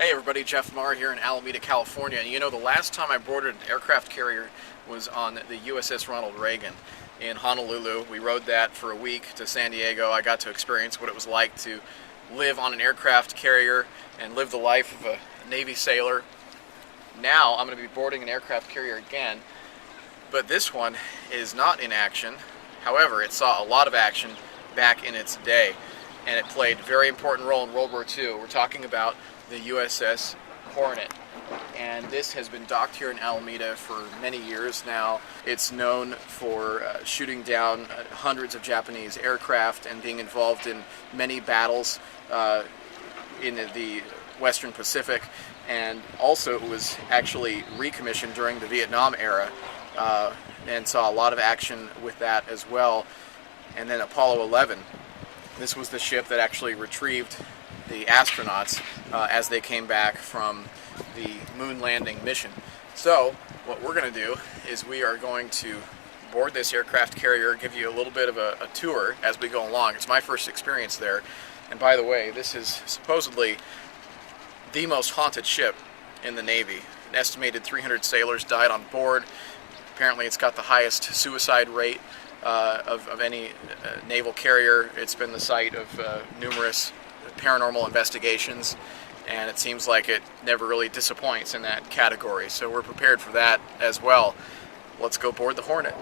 Hey everybody, Jeff Maher here in Alameda, California. And you know, the last time I boarded an aircraft carrier was on the USS Ronald Reagan in Honolulu. We rode that for a week to San Diego. I got to experience what it was like to live on an aircraft carrier and live the life of a Navy sailor. Now I'm going to be boarding an aircraft carrier again, but this one is not in action. However, it saw a lot of action back in its day, and it played a very important role in World War II. We're talking about the USS Hornet, and this has been docked here in Alameda for many years now. It's known for shooting down hundreds of Japanese aircraft and being involved in many battles in the Western Pacific, and also it was actually recommissioned during the Vietnam era and saw a lot of action with that as well. And then Apollo 11, this was the ship that actually retrieved the astronauts as they came back from the moon landing mission. So what we're going to do is we are going to board this aircraft carrier, give you a little bit of a tour as we go along. It's my first experience there, and by the way, this is supposedly the most haunted ship in the Navy. An estimated 300 sailors died on board. Apparently it's got the highest suicide rate of any naval carrier. It's been the site of numerous paranormal investigations, and it seems like it never really disappoints in that category. So we're prepared for that as well. Let's go board the Hornet.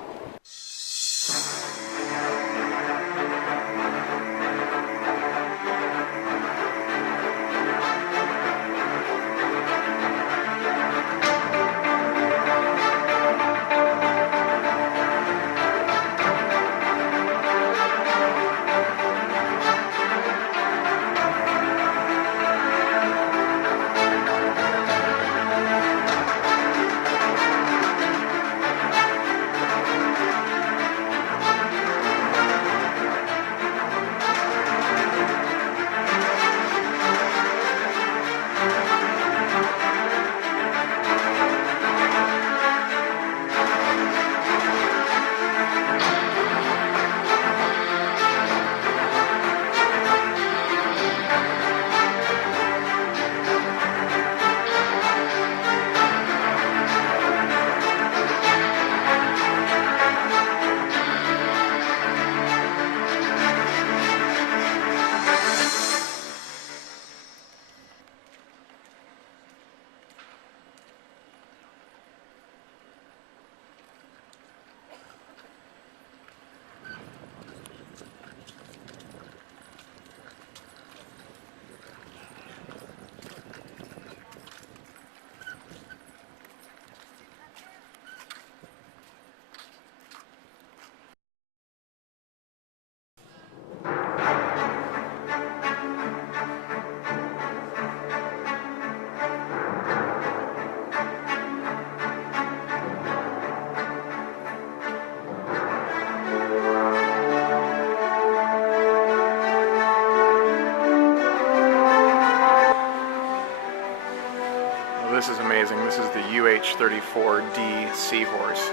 This is amazing. This is the UH-34D Seahorse.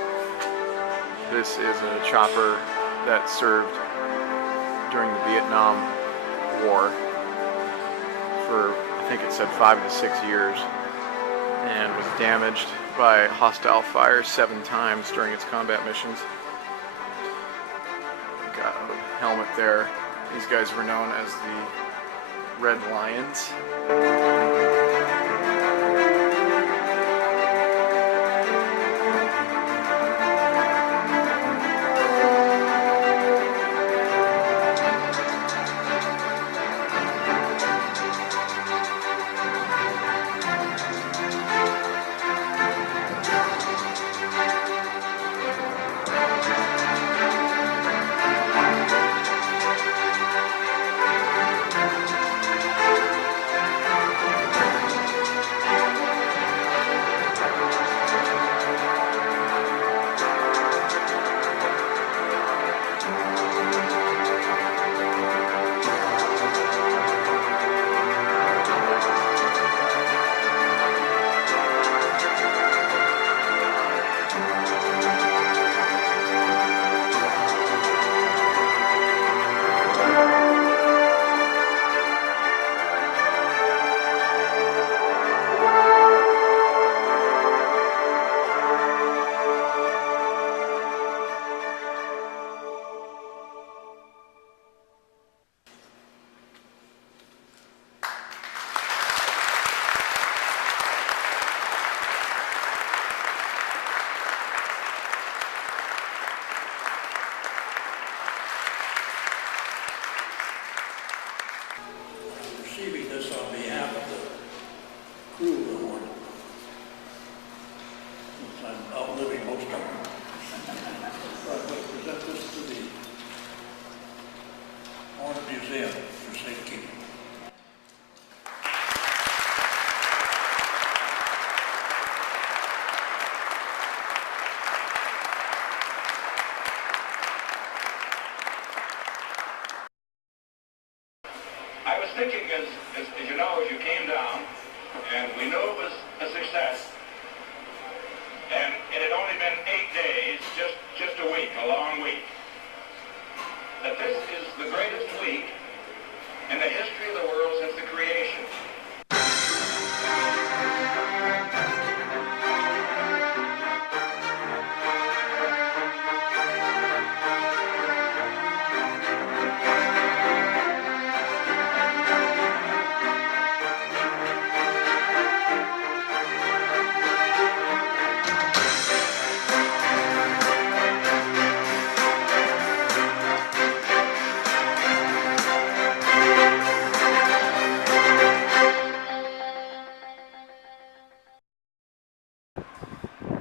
This is a chopper that served during the Vietnam War for, I think it said 5 to 6 years, and was damaged by hostile fire 7 times during its combat missions. Got a helmet there. These guys were known as the Red Lions. thinking as you know, as you came down, and we knew it was a success, and it had only been 8 days, just a week, a long week, that this is the greatest week in the history of the world since the creation.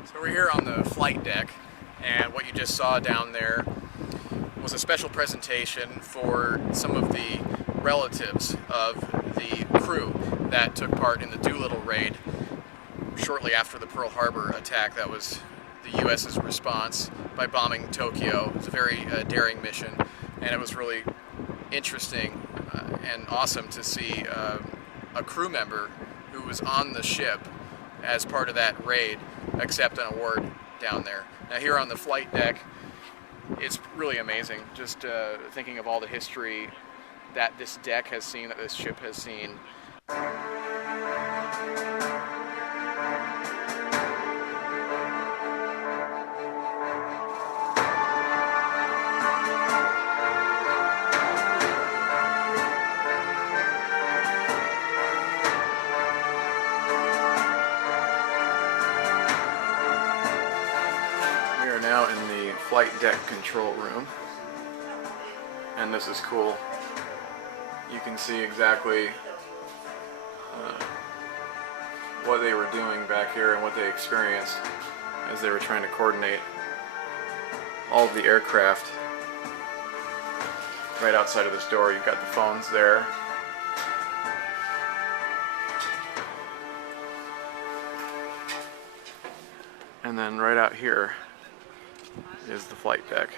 So we're here on the flight deck, and what you just saw down there was a special presentation for some of the relatives of the crew that took part in the Doolittle raid shortly after the Pearl Harbor attack. That was the U.S.'s response by bombing Tokyo. It was a very daring mission, and it was really interesting and awesome to see a crew member who was on the ship as part of that raid accept an award down there. Now here on the flight deck, it's really amazing just thinking of all the history that this deck has seen, that this ship has seen. Now in the flight deck control room, and this is cool. You can see exactly what they were doing back here and what they experienced as they were trying to coordinate all of the aircraft. Right outside of this door, you've got the phones there. And then right out here is the flight deck.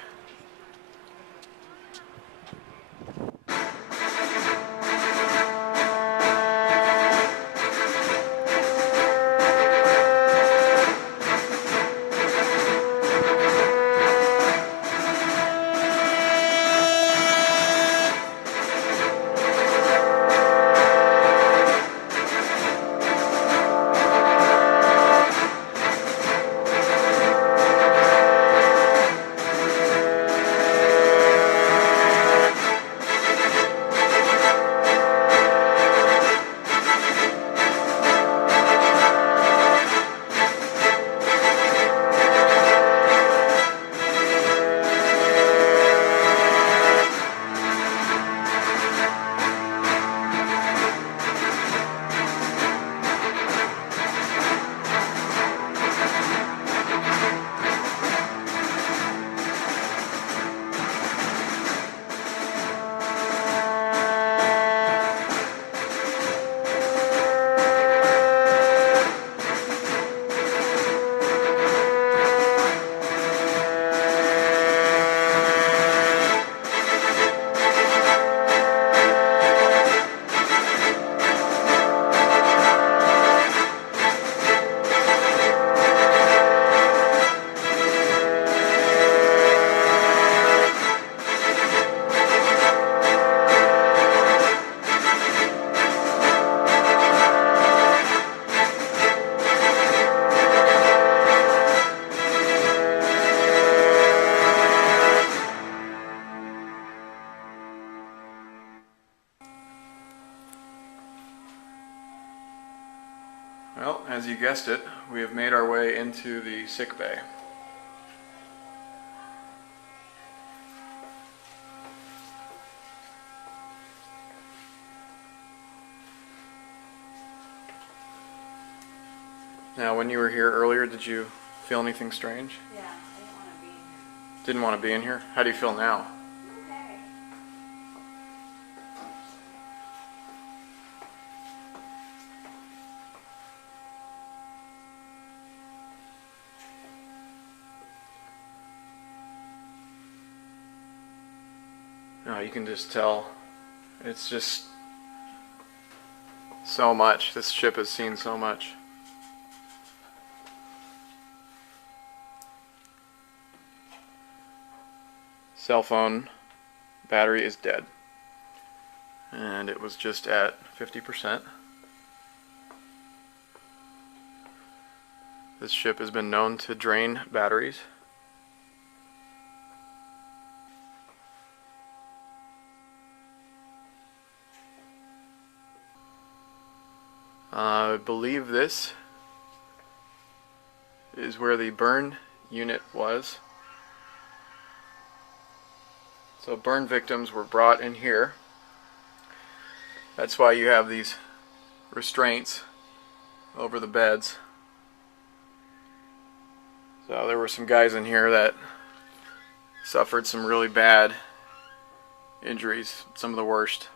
Well, as you guessed it, we have made our way into the sick bay. Now, when you were here earlier, did you feel anything strange? Yeah, I didn't want to be in here. Didn't want to be in here? How do you feel now? Okay. No, you can just tell. It's just so much. This ship has seen so much. Cell phone battery is dead. And it was just at 50%. This ship has been known to drain batteries. I believe this is where the burn unit was. So burn victims were brought in here. That's why you have these restraints over the beds. So there were some guys in here that suffered some really bad injuries, some of the worst.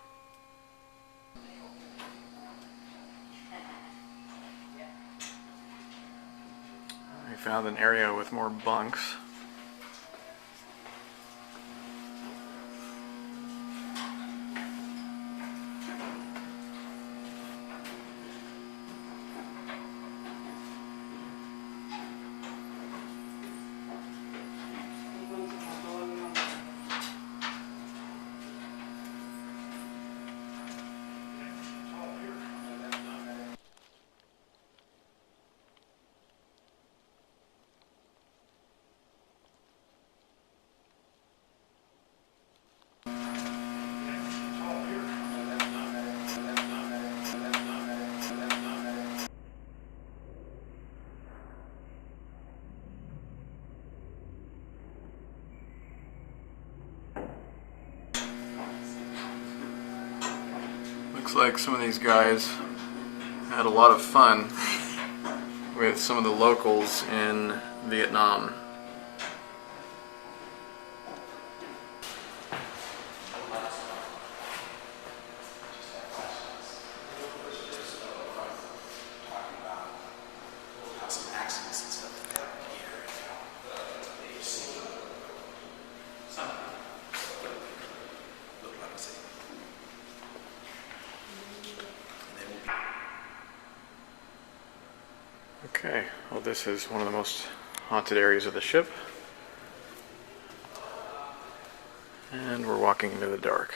We found an area with more bunks. Looks like some of these guys had a lot of fun with some of the locals in Vietnam. Okay, well, this is one of the most haunted areas of the ship. And we're walking into the dark.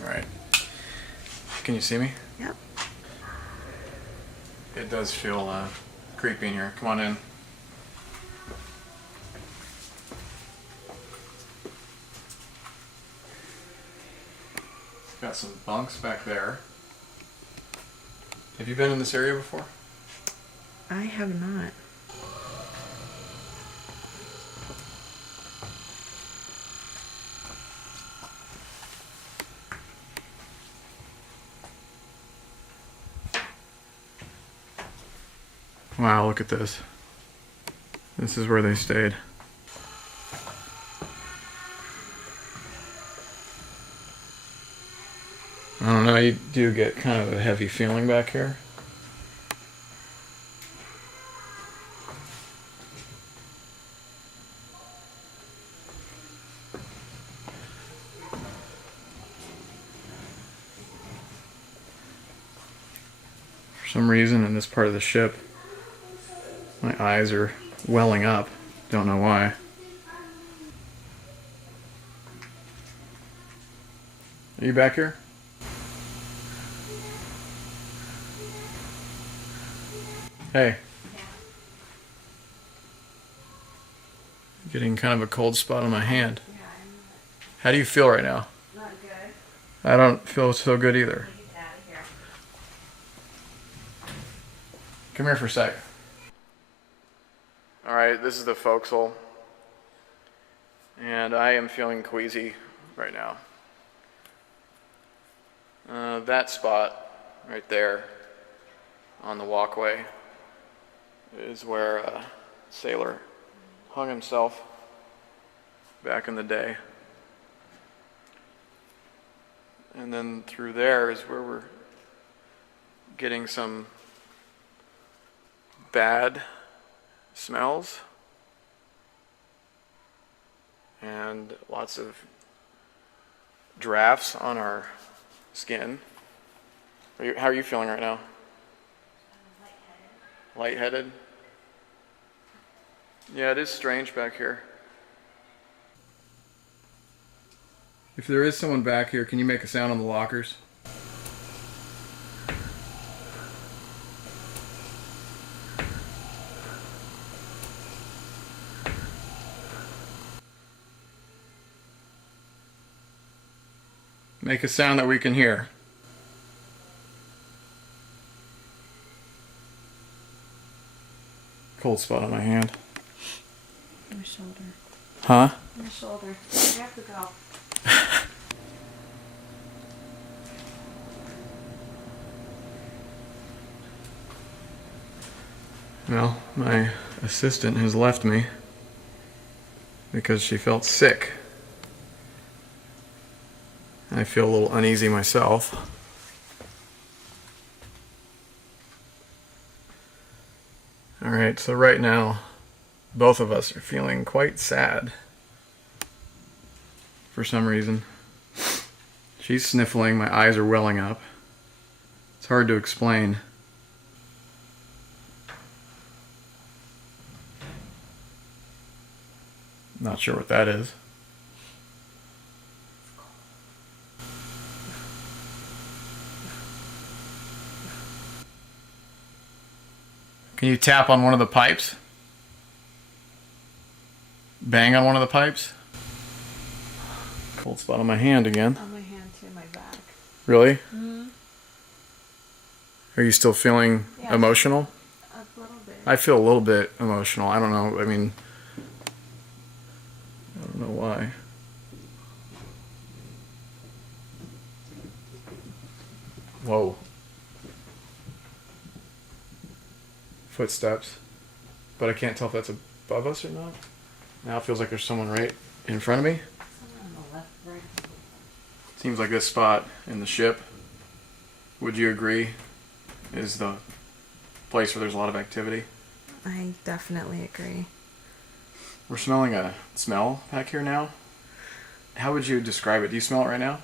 Alright. Can you see me? Yep. It does feel creepy in here. Come on in. Got some bunks back there. Have you been in this area before? I have not. Wow, look at this. This is where they stayed. I don't know, you do get kind of a heavy feeling back here. For some reason in this part of the ship, my eyes are welling up. Don't know why. Are you back here? Hey. Getting kind of a cold spot on my hand. How do you feel right now? Not good. I don't feel so good either. Get out of here. Come here for a sec. Alright, this is the forecastle. And I am feeling queasy right now. That spot right there on the walkway is where a sailor hung himself back in the day. And then through there is where we're getting some bad smells and lots of drafts on our skin. How are you feeling right now? Lightheaded? Yeah, it is strange back here. If there is someone back here, can you make a sound on the lockers? Make a sound that we can hear. Cold spot on my hand. My shoulder. Huh? My shoulder. I have to go. Well, my assistant has left me because she felt sick. I feel a little uneasy myself. Alright, so right now, both of us are feeling quite sad. For some reason. She's sniffling, my eyes are welling up. It's hard to explain. Not sure what that is. Can you tap on one of the pipes? Bang on one of the pipes? Cold spot on my hand again. On my hand too, my back. Really? Mm-hmm. Are you still feeling emotional? A little bit. I feel a little bit emotional. I don't know. I mean, I don't know why. Whoa. Footsteps. But I can't tell if that's above us or not. Now it feels like there's someone right in front of me. Someone on the left, right. Seems like this spot in the ship, would you agree, is the place where there's a lot of activity? I definitely agree. We're smelling a smell back here now. How would you describe it? Do you smell it right now?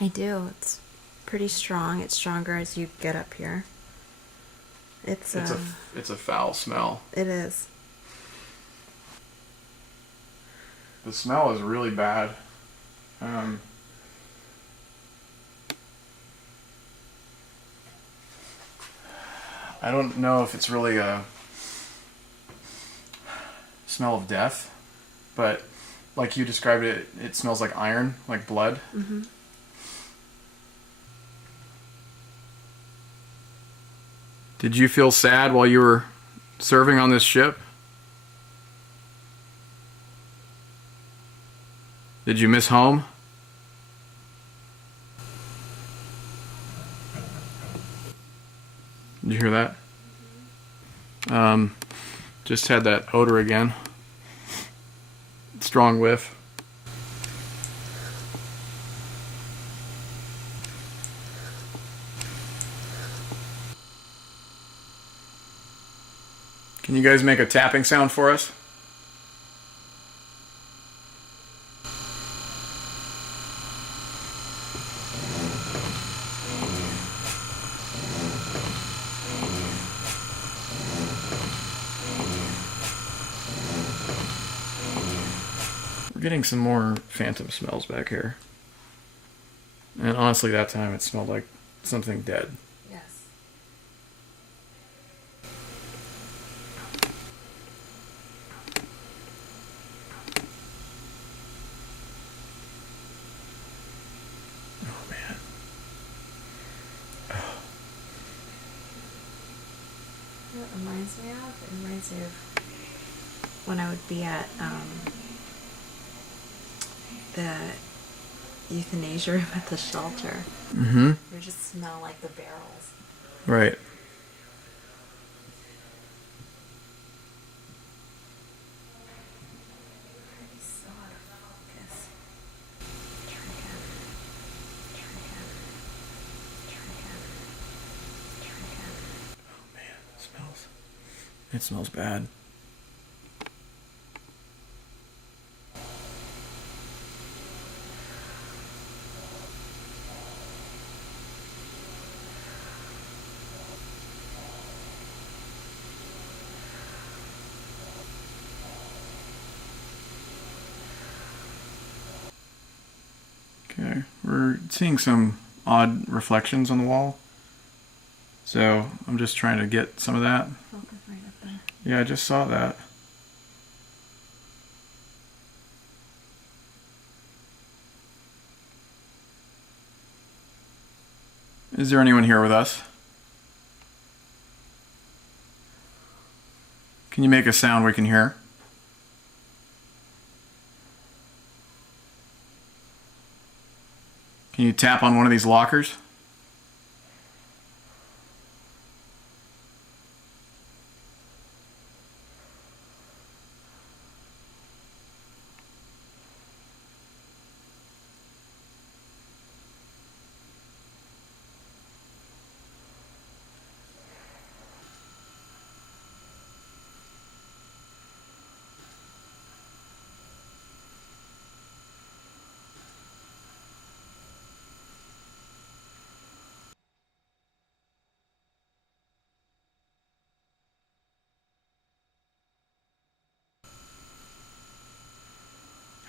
I do. It's pretty strong. It's stronger as you get up here. It's a foul smell. It is. The smell is really bad. I don't know if it's really a smell of death, but like you described it, it smells like iron, like blood. Mm-hmm. Did you feel sad while you were serving on this ship? Did you miss home? Did you hear that? Just had that odor again. Strong whiff. Can you guys make a tapping sound for us? We're getting some more phantom smells back here. And honestly, that time it smelled like something dead. Yes. Oh man. You know what it reminds me of? It reminds me of when I would be at the euthanasia room at the shelter. Mm-hmm. They just smell like the barrels. Right. It's so hard to focus. Try again. Oh man, it smells bad. Okay, we're seeing some odd reflections on the wall. So I'm just trying to get some of that. Focus right up there. Yeah, I just saw that. Is there anyone here with us? Can you make a sound we can hear? Can you tap on one of these lockers?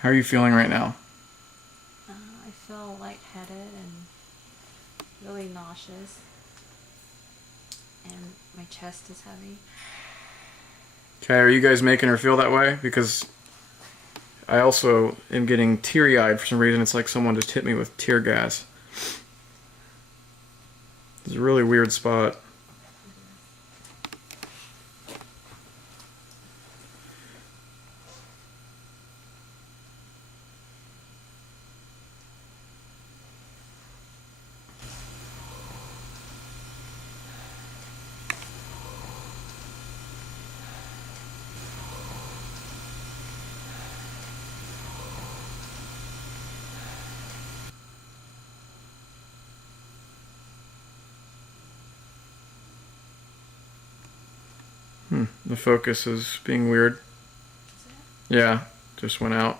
How are you feeling right now? I feel lightheaded and really nauseous. And my chest is heavy. Okay, are you guys making her feel that way? Because I also am getting teary-eyed for some reason. It's like someone just hit me with tear gas. It's a really weird spot. The focus is being weird. Yeah, just went out.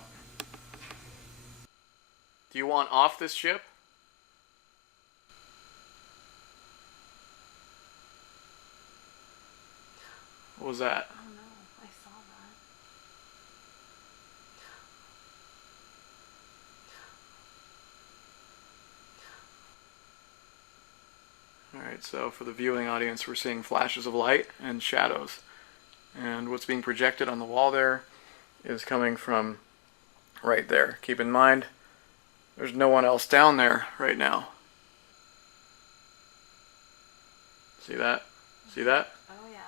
Do you want off this ship? What was that? Oh no, I saw that. Alright, so for the viewing audience, we're seeing flashes of light and shadows. And what's being projected on the wall there is coming from right there. Keep in mind, there's no one else down there right now. See that? See that? Oh yeah.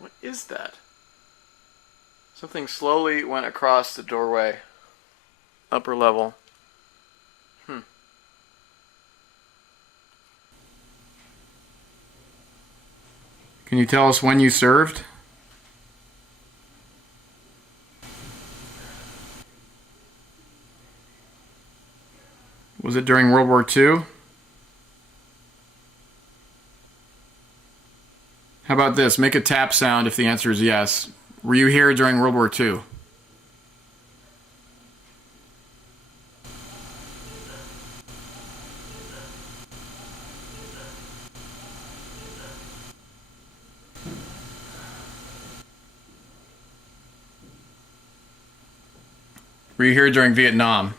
What is that? Something slowly went across the doorway. Upper level. Can you tell us when you served? Was it during World War II? How about this? Make a tap sound if the answer is yes. Were you here during World War II? Were you here during Vietnam?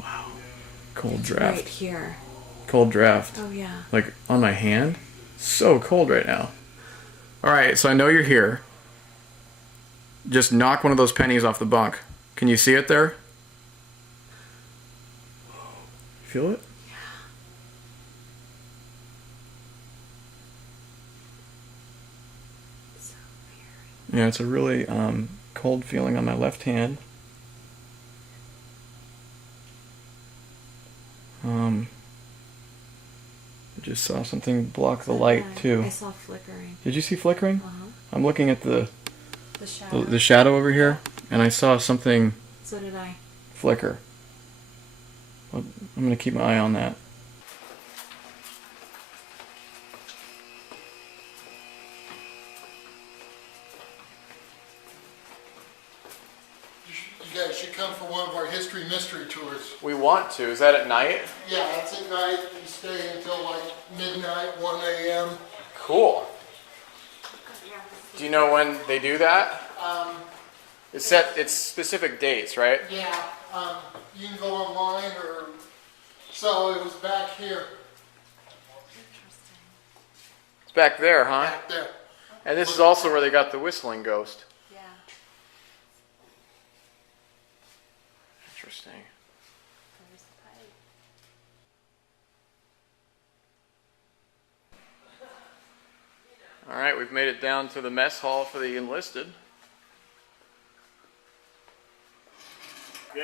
Wow. Cold draft. Right here. Cold draft. Oh yeah. Like on my hand? So cold right now. Alright, so I know you're here. Just knock one of those pennies off the bunk. Can you see it there? Feel it? So weird. Yeah, it's a really cold feeling on my left hand. I just saw something block the light too. I saw flickering. Did you see flickering? Uh-huh. I'm looking at the shadow. the shadow over here, and I saw something So did I. flicker. Well, I'm gonna keep my eye on that. You guys should come for one of our history mystery tours. We want want to. Is that at night? Yeah, it's at night. You stay until like midnight, 1 a.m. Cool. Do you know when they do that? It's specific dates, right? Yeah, you can go online or, so it was back here, It's back there, huh? back there. And this is also where they got the whistling ghost. Yeah. Interesting. There's the pipe. All right, we've made it down to the mess hall for the enlisted. Good.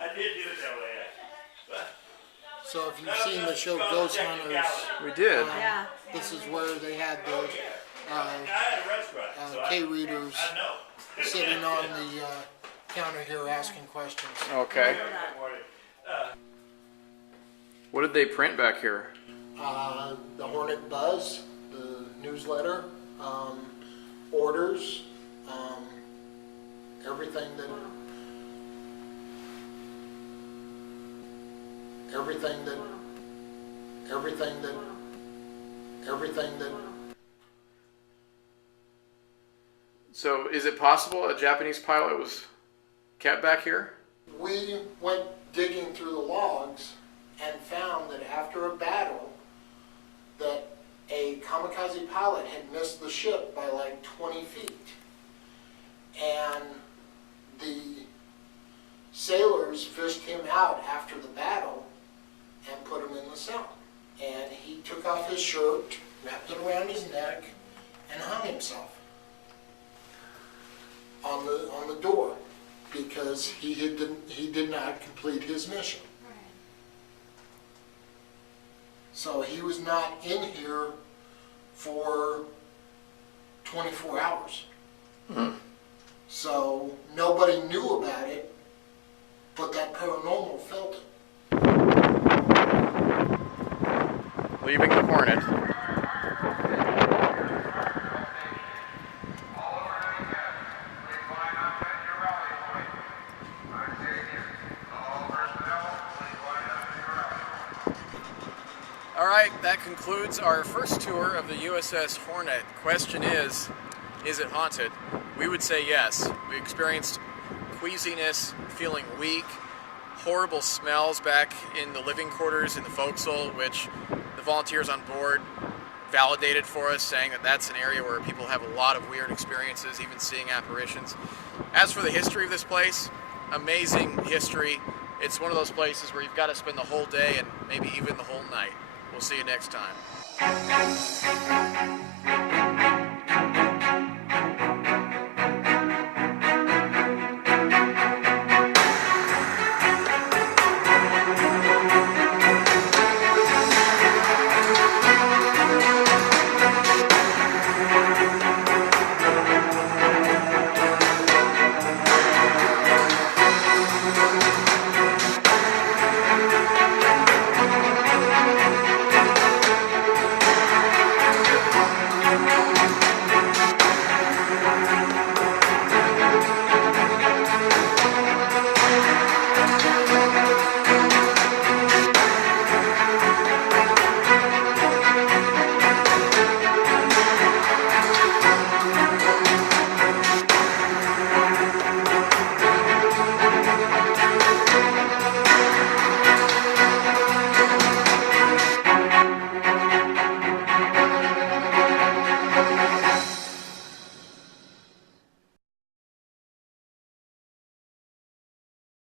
I did do it that way. So if you've seen the show Ghost Hunters, We did. Yeah. this is where they had the I had a restaurant, so K-readers I know. sitting on the counter here asking questions. Okay. What did they print back here? The Hornet Buzz, the newsletter, orders, everything that So is it possible a Japanese pilot was kept back here? we went digging through the logs and found that after a battle that a kamikaze pilot had missed the ship by like 20 feet. And the sailors fished him out after the battle and put him in the cell. And he took off his shirt, wrapped it around his neck, and hung himself on the door because he did not complete his mission. So he was not in here for 24 hours. So nobody knew about it, but that paranormal felt it. Leaving the Hornet. All right, that concludes our first tour of the USS Hornet. Question is it haunted? We would say yes. We experienced queasiness, feeling weak, horrible smells back in the living quarters in the forecastle, which the volunteers on board validated for us, saying that that's an area where people have a lot of weird experiences, even seeing apparitions. As for the history of this place, amazing history. It's one of those places where you've got to spend the whole day and maybe even the whole night. We'll see you next time.